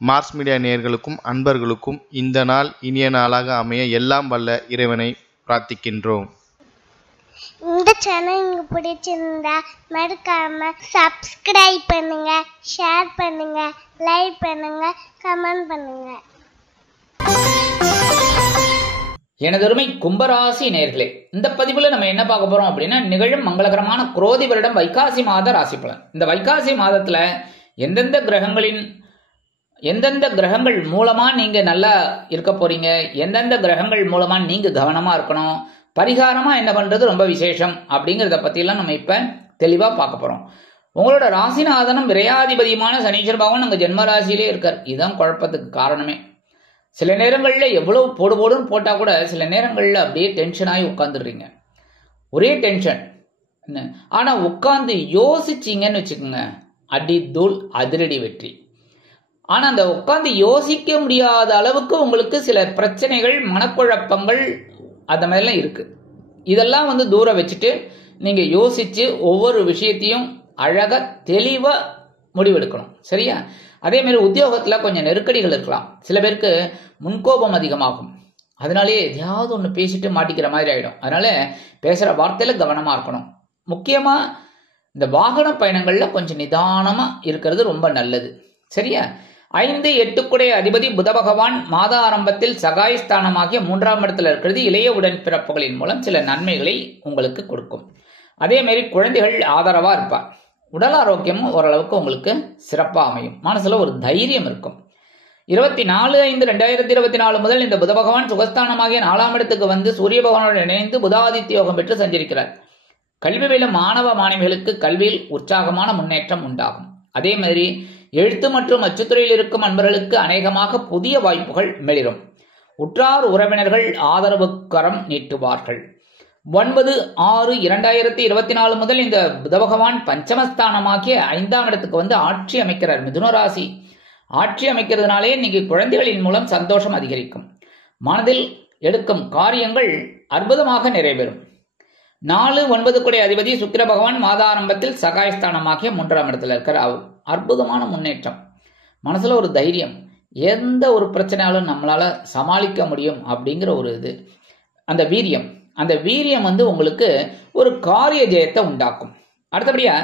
Mars media நேயர்களுக்கும் அன்பர்களுக்கும் இந்த நாள் இனிய நாளாக அமைய எல்லாம் வல்ல இறைவனை பிரார்த்திக்கின்றோம். இந்த சேனல் உங்களுக்கு பிடிச்சிருந்தா மறக்காம சப்ஸ்கிரைப் பண்ணுங்க, ஷேர் பண்ணுங்க, லைக் பண்ணுங்க, கமெண்ட் பண்ணுங்க. எனதருமை கும்பராசி நேயர்களே, இந்த பதிவுல நம்ம என்ன பார்க்க போறோம் அப்படின்னா, நிகழும் மங்களகரமான குரோதி வருடம் வைகாசி மாத ராசி பலன். இந்த வைகாசி மாதத்துல எந்தெந்த கிரகங்கள் மூலமா நீங்க நல்லா இருக்க போறீங்க, எந்தெந்த கிரகங்கள் மூலமா நீங்க கவனமா இருக்கணும், பரிகாரமா என்ன பண்றது ரொம்ப விசேஷம் அப்படிங்கிறத பத்தி எல்லாம் நம்ம இப்ப தெளிவா பார்க்க போறோம். உங்களோட ராசிநாதனும் விரையாதிபதியுமான சனீஸ்வர பகவான் அங்க ஜென்ம ராசியிலே இருக்கார். இதுதான் குழப்பத்துக்கு காரணமே. சில நேரங்கள்ல எவ்வளவு போடுன்னு போட்டா கூட சில நேரங்கள்ல அப்படியே டென்ஷன் ஆகி உட்காந்துடுறீங்க. ஒரே டென்ஷன். ஆனா உட்காந்து யோசிச்சீங்கன்னு வச்சுக்கோங்க, அடி தூள் அதிரடி வெற்றி. ஆனா அந்த உட்காந்து யோசிக்க முடியாத அளவுக்கு உங்களுக்கு சில பிரச்சனைகள், மனக்குழப்பங்கள் அந்த மாதிரிலாம் இருக்கு. இதெல்லாம் தூர வச்சுட்டு நீங்க யோசிச்சு ஒவ்வொரு விஷயத்தையும் அழகா தெளிவா முடிவெடுக்கணும். சரியா? அதே மாதிரி உத்தியோகத்துல கொஞ்சம் நெருக்கடிகள் இருக்கலாம். சில பேருக்கு முன்கோபம் அதிகமாகும். அதனாலேயே எதையாவது ஒன்று பேசிட்டு மாட்டிக்கிற மாதிரி ஆயிடும். அதனால பேசுற வார்த்தையில கவனமா இருக்கணும். முக்கியமா இந்த வாகன பயணங்கள்ல கொஞ்சம் நிதானமா இருக்கிறது ரொம்ப நல்லது. சரியா? 5, 8 அதிபதி புத பகவான் மாத ஆரம்பத்தில் சகாயஸ்தானமாகிய 3ஆம் இடத்துல இருக்கிறது இளைய உடன்பிறப்புகளின் மூலம் சில நன்மைகளை உங்களுக்கு கொடுக்கும். அதே மாதிரி குழந்தைகள் ஆதரவா இருப்பார். உடல் ஆரோக்கியமும் ஓரளவுக்கு உங்களுக்கு சிறப்பா அமையும். மனசுல ஒரு தைரியம் இருக்கும். 24/5/2024 முதல் இந்த புத பகவான் சுகஸ்தானமாகிய 4ஆம் இடத்துக்கு சூரிய பகவானுடன் இணைந்து புதாதித்ய யோகம் பெற்று சஞ்சரிக்கிறார். கல்வி பயிலும் மாணவ மாணவிகளுக்கு கல்வியில் உற்சாகமான முன்னேற்றம் உண்டாகும். அதே மாதிரி எழுத்து மற்றும் அச்சுத்துறையில் இருக்கும் அன்பர்களுக்கு அநேகமாக புதிய வாய்ப்புகள் மிளிரும். உற்றார் உறவினர்கள் ஆதரவு கரம் நீட்டுவார்கள். 9/6/2024 முதல் இந்த புத பகவான் பஞ்சமஸ்தானமாகிய 5ஆம் இடத்துக்கு ஆட்சி அமைக்கிறார். மிதுன ராசி ஆட்சி அமைக்கிறதுனாலே இன்னைக்கு குழந்தைகளின் மூலம் சந்தோஷம் அதிகரிக்கும். மனதில் எடுக்கும் காரியங்கள் அற்புதமாக நிறைவேறும். 4/9 அதிபதி சுக்கிர பகவான் மாத ஆரம்பத்தில் சகாயஸ்தானமாகிய 3ஆம் இடத்துல இருக்கிறார். அற்புதமான முன்னேற்றம். மனசுல ஒரு தைரியம், எந்த ஒரு பிரச்சனையாலும் நம்மளால சமாளிக்க முடியும் அப்படிங்கிற ஒரு இது, அந்த வீரியம் உங்களுக்கு ஒரு காரிய ஜெயத்தை உண்டாக்கும். அடுத்தபடியா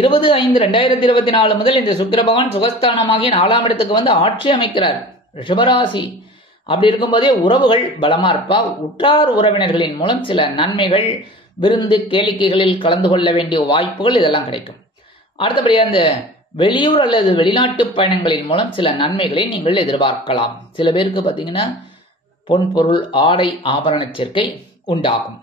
20/5/2024 முதல் இந்த சுக்கிர பகவான் சுகஸ்தானமாகிய 4ஆம் இடத்துக்கு ஆட்சி அமைக்கிறார். ரிஷபராசி அப்படி இருக்கும்போதே உறவுகள் பலமா இருப்பா. உற்றார் உறவினர்களின் மூலம் சில நன்மைகள், விருந்து கேளிக்கைகளில் கலந்து கொள்ள வேண்டிய வாய்ப்புகள் இதெல்லாம் கிடைக்கும். அடுத்தபடியா இந்த வெளியூர் அல்லது வெளிநாட்டு பயணங்களின் மூலம் சில நன்மைகளை நீங்கள் எதிர்பார்க்கலாம். சில பேருக்கு பார்த்தீங்கன்னா பொன் பொருள் ஆடை ஆபரண சேர்க்கை உண்டாகும்.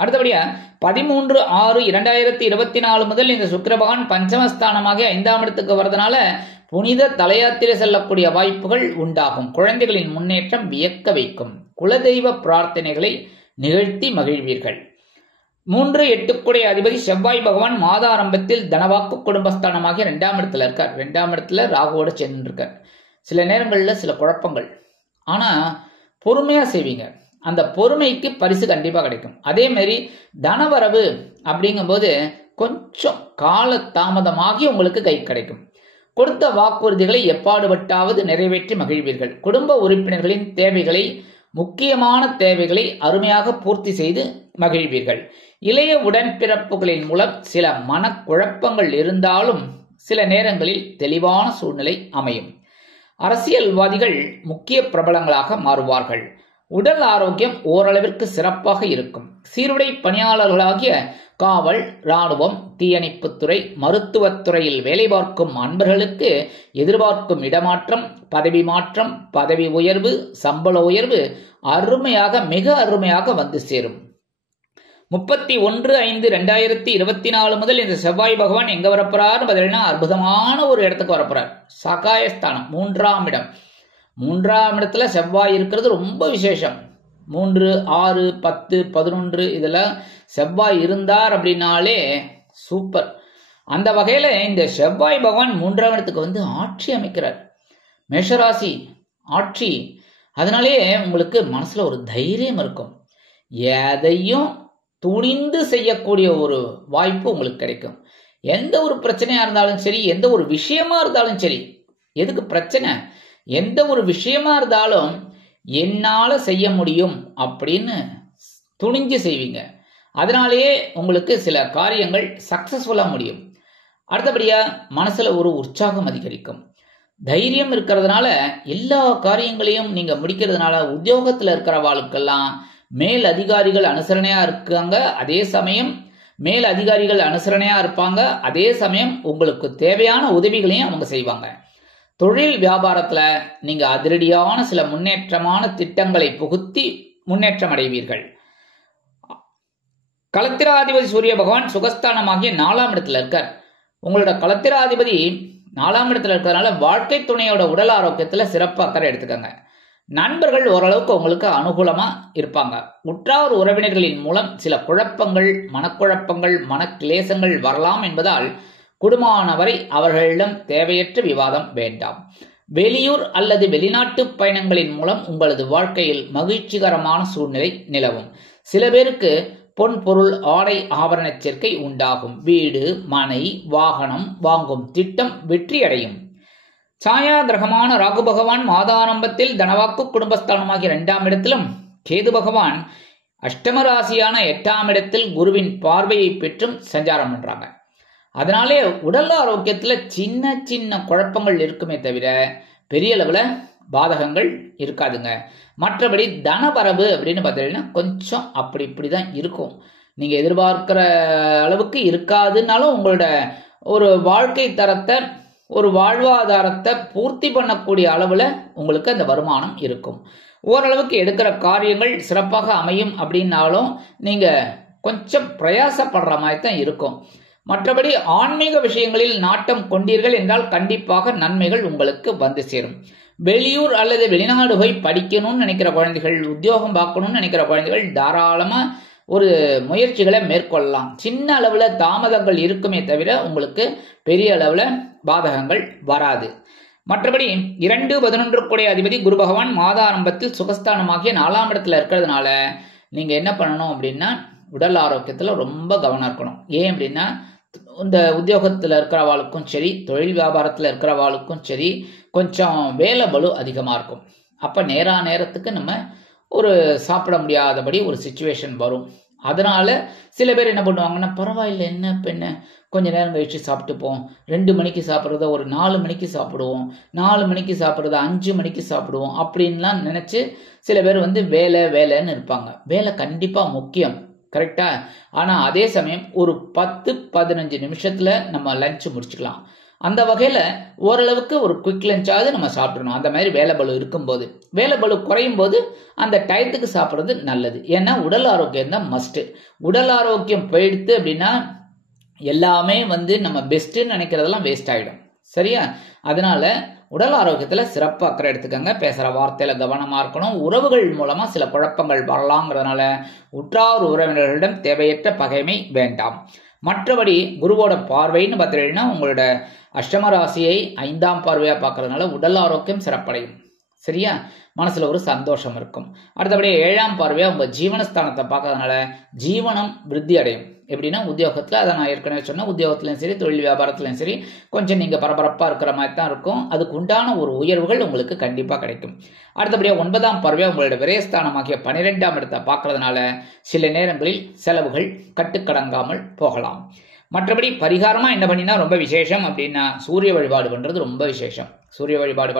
அடுத்தபடியா 13/6/2024 முதல் இந்த சுக்கிர பகவான் பஞ்சமஸ்தானமாக 5ஆம் இடத்துக்கு வரதுனால புனித தலையாத்திரை செல்லக்கூடிய வாய்ப்புகள் உண்டாகும். குழந்தைகளின் முன்னேற்றம் வியக்க வைக்கும். குலதெய்வ பிரார்த்தனைகளை நிகழ்த்தி மகிழ்வீர்கள். 3/8 அதிபதி செவ்வாய் பகவான் மாத ஆரம்பத்தில் தனவாக்கு குடும்பஸ்தானமாக 2ஆம் இடத்துல இருக்கார். 2ஆம் இடத்துல ராகுவோட சென்று இருக்கார். சில நேரங்களில் சில குழப்பங்கள், ஆனா பொறுமையா செய்வீங்க. அந்த பொறுமைக்கு பரிசு கண்டிப்பா கிடைக்கும். அதே மாதிரி தனவரவு அப்படிங்கும்போது கொஞ்சம் கால தாமதமாகி உங்களுக்கு கை கிடைக்கும். கொடுத்த வாக்குறுதிகளை எப்பாடுபட்டாவது நிறைவேற்றி மகிழ்வீர்கள். குடும்ப உறுப்பினர்களின் தேவைகளை, முக்கியமான தேவைகளை அருமையாக பூர்த்தி செய்து மகிழ்வீர்கள். இளைய உடன்பிறப்புகளின் மூலம் சில மனக்குழப்பங்கள் இருந்தாலும் சில நேரங்களில் தெளிவான சூழ்நிலை அமையும். அரசியல்வாதிகள் முக்கிய பிரபலங்களாக மாறுவார்கள். உடல் ஆரோக்கியம் ஓரளவிற்கு சிறப்பாக இருக்கும். சீருடை பணியாளர்களாகிய காவல், இராணுவம், தீயணைப்புத்துறை, மருத்துவத்துறையில் வேலை பார்க்கும் அன்பர்களுக்கு எதிர்பார்க்கும் இடமாற்றம், பதவி மாற்றம், பதவி உயர்வு, சம்பள உயர்வு மிக அருமையாக வந்து சேரும். 31/5/2024 முதல் இந்த செவ்வாய் பகவான் எங்க வரப்போறாரு பதில்னா அற்புதமான ஒரு இடத்துக்கு வரப்போறார். சகாயஸ்தானம் 3ஆம் இடம். 3ஆம் இடத்துல செவ்வாய் இருக்கிறது ரொம்ப விசேஷம். 3, 6, 10, 11 இதெல்லாம் செவ்வாய் இருந்தார் அப்படின்னாலே சூப்பர். அந்த வகையில இந்த செவ்வாய் பகவான் 3ஆம் இடத்துக்கு ஆட்சி அமைக்கிறார். மேஷராசி ஆட்சி. அதனாலே உங்களுக்கு மனசுல ஒரு தைரியம் இருக்கும். எதையும் துணிந்து செய்யக்கூடிய ஒரு வாய்ப்பு உங்களுக்கு கிடைக்கும். எந்த ஒரு பிரச்சனையா இருந்தாலும் சரி, எந்த ஒரு விஷயமா இருந்தாலும் சரி, எதுக்கு பிரச்சனை, எந்த ஒரு விஷயமா இருந்தாலும் என்னால செய்ய முடியும் அப்படின்னு துணிஞ்சு செய்வீங்க. அதனாலேயே உங்களுக்கு சில காரியங்கள் சக்சஸ்ஃபுல்லா முடியும். அடுத்தபடியா மனசுல ஒரு உற்சாகம் அதிகரிக்கும். தைரியம் இருக்கிறதுனால எல்லா காரியங்களையும் நீங்க முடிக்கிறதுனால உத்தியோகத்துல இருக்கிறவாளுக்கெல்லாம் மேல் அதிகாரிகள் அனுசரணையா இருக்காங்க. அதே சமயம் மேல் அதிகாரிகள் அனுசரணையா இருப்பாங்க. அதே சமயம் உங்களுக்கு தேவையான உதவிகளையும் அவங்க செய்வாங்க. தொழில் வியாபாரத்துல நீங்க அதிரடியான சில முன்னேற்றமான திட்டங்களை புகுத்தி முன்னேற்றம் அடைவீர்கள். களத்திராதிபதி சூரிய பகவான் சுகஸ்தானமாகிய 4ஆம் இடத்துல இருக்கார். உங்களோட களத்திராதிபதி 4ஆம் இடத்துல இருக்கிறதுனால வாழ்க்கை துணையோட உடல் ஆரோக்கியத்துல சிறப்பு அக்கறை எடுத்துக்கங்க. நண்பர்கள் ஓரளவுக்கு உங்களுக்கு அனுகூலமா இருப்பாங்க. உற்றார் உறவினர்களின் மூலம் சில குழப்பங்கள், மனக்குழப்பங்கள், மனக்கிளேசங்கள் வரலாம் என்பதால் குடும்பமானவரை அவர்களிடம் தேவையற்ற விவாதம் வேண்டாம். வெளியூர் அல்லது வெளிநாட்டு பயணங்களின் மூலம் உங்களது வாழ்க்கையில் மகிழ்ச்சிகரமான சூழ்நிலை நிலவும். சில பேருக்கு பொன் பொருள் ஆடை ஆபரண சேர்க்கை உண்டாகும். வீடு மனை வாகனம் வாங்கும் திட்டம் வெற்றியடையும். சாயா கிரகமான ராகு பகவான் மாதாரம்பத்தில் தனவாக்கு குடும்பஸ்தானமாகிய 2ஆம் இடத்திலும், கேது பகவான் அஷ்டம ராசியான 8ஆம் இடத்தில் குருவின் பார்வையை பெற்றும் சஞ்சாரம் பண்றாங்க. அதனாலே உடல் ஆரோக்கியத்துல சின்ன சின்ன குழப்பங்கள் இருக்குமே தவிர பெரிய அளவுல பாதகங்கள் இருக்காதுங்க. மற்றபடி தனவரவு அப்படின்னு பார்த்தீங்கன்னா கொஞ்சம் அப்படி இப்படிதான் இருக்கும். நீங்க எதிர்பார்க்கிற அளவுக்கு இருக்காதுனாலும் உங்களோட ஒரு வாழ்க்கை தரத்தை, ஒரு வாழ்வாதாரத்தை பூர்த்தி பண்ணக்கூடிய அளவுல உங்களுக்கு அந்த வருமானம் இருக்கும். ஓரளவுக்கு எடுக்கிற காரியங்கள் சிறப்பாக அமையும் அப்படின்னாலும் நீங்க கொஞ்சம் பிரயாசப்படுற மாதிரி தான் இருக்கும். மற்றபடி ஆன்மீக விஷயங்களில் நாட்டம் கொண்டீர்கள் என்றால் கண்டிப்பாக நன்மைகள் உங்களுக்கு வந்து சேரும். வெளியூர் அல்லது வெளிநாடு போய் படிக்கணும்னு நினைக்கிற குழந்தைகள், உத்தியோகம் பார்க்கணும்னு நினைக்கிற குழந்தைகள் தாராளமா ஒரு முயற்சிகளை மேற்கொள்ளலாம். சின்ன அளவுல தாமதங்கள் இருக்குமே தவிர உங்களுக்கு பெரிய அளவுல பாதகங்கள் வராது. மற்றபடி 2-11 கூடிய அதிபதி குரு பகவான் மாதாரம்பத்தில் சுகஸ்தானமாகிய 4ஆம் இடத்துல இருக்கிறதுனால நீங்க என்ன பண்ணணும் அப்படின்னா உடல் ஆரோக்கியத்துல ரொம்ப கவனம் இருக்கணும். ஏன் அப்படின்னா இந்த உத்தியோகத்துல இருக்கிறவாளுக்கும் சரி, தொழில் வியாபாரத்துல இருக்கிறவாளுக்கும் சரி, கொஞ்சம் வேலை பளு அதிகமா இருக்கும். அப்ப நேரத்துக்கு நம்ம ஒரு சாப்பிட முடியாதபடி ஒரு சிச்சுவேஷன் வரும். அதனால சில பேர் என்ன பண்ணுவாங்கன்னா, பரவாயில்லை என்ன கொஞ்ச நேரம் கழிச்சு சாப்பிட்டுப்போம், 2 மணிக்கு சாப்பிட்றத ஒரு 4 மணிக்கு சாப்பிடுவோம், 4 மணிக்கு சாப்பிட்றத 5 மணிக்கு சாப்பிடுவோம் அப்படின்லாம் நினைச்சு சில பேர் வேலைன்னு இருப்பாங்க. வேலை கண்டிப்பா முக்கியம், கரெக்டா? ஆனா அதே சமயம் ஒரு 10-15 நிமிஷத்துல நம்ம லஞ்ச் முடிச்சுக்கலாம். அந்த வகையில ஓரளவுக்கு ஒரு குயிக் லஞ்சாவது நம்ம சாப்பிடணும். அந்த மாதிரி வேலை பளு இருக்கும்போது, வேலை பளு குறையும் போது அந்த டயத்துக்கு சாப்பிட்றது நல்லது. ஏன்னா உடல் ஆரோக்கியம் தான் மஸ்ட். உடல் ஆரோக்கியம் போயிடுத்து அப்படின்னா எல்லாமே நம்ம பெஸ்ட்ன்னு நினைக்கிறதெல்லாம் வேஸ்ட் ஆயிடும். சரியா? அதனால உடல் ஆரோக்கியத்துல சிறப்பு அக்கறை எடுத்துக்கங்க. பேசுற வார்த்தையில கவனமா இருக்கணும். உறவுகள் மூலமா சில குழப்பங்கள் வரலாங்கிறதுனால உற்றார் உறவினர்களிடம் தேவையற்ற பகைமை வேண்டாம். மற்றபடி குருவோட பார்வைன்னு பார்த்தீங்கன்னா உங்களோட அஷ்டம ராசியை 5ஆம் பார்வையா பார்க்கறதுனால உடல் ஆரோக்கியம் சிறப்படையும். சரியா? மனசுல ஒரு சந்தோஷம் இருக்கும். அடுத்தபடி 7ஆம் பார்வையா உங்க ஜீவனஸ்தானத்தை பார்க்கறதுனால ஜீவனம் விருத்தி அடையும். எப்படின்னா உத்தியோகத்துல, அதை நான் ஏற்கனவே சொன்னேன், உத்தியோகத்திலையும் சரி தொழில் வியாபாரத்திலையும் சரி கொஞ்சம் நீங்க பரபரப்பா இருக்கிற மாதிரி தான் இருக்கும். அதுக்கு உண்டான ஒரு உயர்வுகள் உங்களுக்கு கண்டிப்பா கிடைக்கும். அடுத்தபடியா 9ஆம் பார்வையா உங்களோட விரயஸ்தானமாகிய 12ஆம் இடத்தை பார்க்கறதுனால சில நேரங்களில் செலவுகள் கட்டுக்கடங்காமல் போகலாம். மற்றபடி பரிகாரமா என்ன பண்ணினா ரொம்ப விசேஷம் அப்படின்னா சூரிய வழிபாடு பண்றது ரொம்ப விசேஷம். சூரிய வழிபாடு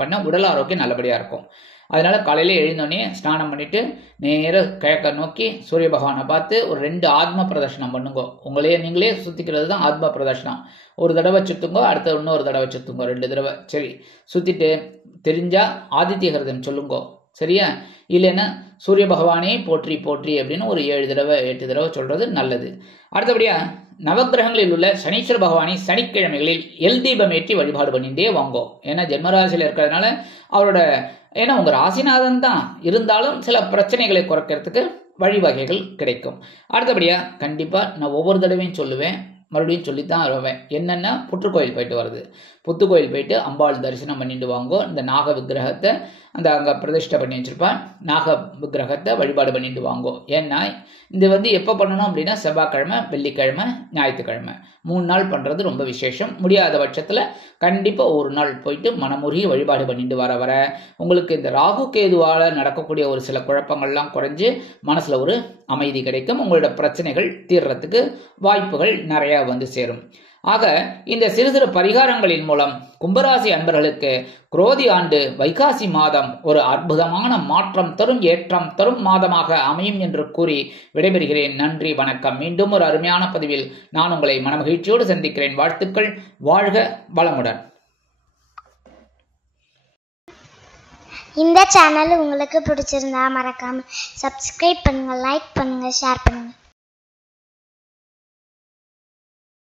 பண்ண உடல் ஆரோக்கியம் நல்லபடியா இருக்கும். அதனால காலையில எழுந்தோடனே ஸ்நானம் பண்ணிட்டு நேர கிழக்க நோக்கி சூரிய பகவானை பார்த்து ஒரு 2 ஆத்ம பிரதர்ஷனம் பண்ணுங்க. உங்களையே நீங்களே சுத்திக்கிறது தான் ஆத்ம பிரதர்ஷனம். ஒரு தடவை சுத்துங்கோ, அடுத்த இன்னொரு தடவை சுத்துங்கோ, 2 தடவை. சரி, சுத்திட்டு தெரிஞ்சா ஆதித்ய ஹிருதயம் சொல்லுங்கோ. சரியா? இல்லைன்னா சூரிய பகவானே போற்றி போற்றி அப்படின்னு ஒரு 7 தடவை 8 தடவை சொல்றது நல்லது. அடுத்தபடியா நவகிரகங்களில் உள்ள சனீஸ்வர பகவானை சனிக்கிழமைகளில் எல் தீபம் ஏற்றி வழிபாடு பண்ணிட்டே வாங்கோ. ஏன்னா ஜென்மராசியில இருக்கிறதுனால அவரோட, ஏன்னா உங்க ராசிநாதன் தான் இருந்தாலும் சில பிரச்சனைகளை குறைக்கிறதுக்கு வழிவகைகள் கிடைக்கும். அடுத்தபடியா கண்டிப்பா நான் ஒவ்வொரு தடவையும் சொல்லுவேன், மறுபடியும் சொல்லித்தான் வருவேன். என்னன்னா புற்றுக்கோயில் போயிட்டு வருது, புத்துக்கோயில் போயிட்டு அம்பாள் தரிசனம் பண்ணிட்டு வாங்கோ. இந்த நாக விக்கிரகத்தை அங்கே பிரதிஷ்டை பண்ணி வச்சுருப்பேன். நாக விக்கிரகத்தை வழிபாடு பண்ணிட்டு வாங்கோ. ஏன்னா இது எப்போ பண்ணணும் அப்படின்னா செவ்வாய்க்கிழமை, வெள்ளிக்கிழமை, ஞாயிற்றுக்கிழமை 3 நாள் பண்ணுறது ரொம்ப விசேஷம். முடியாத பட்சத்தில் கண்டிப்பாக ஒரு நாள் போயிட்டு மனமுருகி வழிபாடு பண்ணிட்டு வர உங்களுக்கு இந்த ராகு கேதுவால் நடக்கக்கூடிய ஒரு சில குழப்பங்கள்லாம் குறைஞ்சு மனசில் ஒரு அமைதி கிடைக்கும். உங்களோட பிரச்சனைகள் தீர்றதுக்கு வாய்ப்புகள் நிறையா சேரும். ஆக இந்த சிறு சிறு பரிகாரங்களின் மூலம் கும்பராசி அன்பர்களுக்கு குரோதி ஆண்டு வைகாசி மாதம் ஒரு அற்புதமான மாற்றம் தரும், ஏற்றம் தரும் மாதமாக அமையும் என்று கூறி விடைபெறுகிறேன். நன்றி, வணக்கம். மீண்டும் ஒரு அருமையான பதிவில் நான் உங்களை மனமகிழ்ச்சியோடு சந்திக்கிறேன். வாழ்த்துக்கள். வாழ்க வளமுடன். இந்த சேனல் உங்களுக்கு பிடிச்சிருந்தா மறக்காம சப்ஸ்கிரைப் பண்ணுங்க, லைக் பண்ணுங்க, ஷேர் பண்ணுங்க.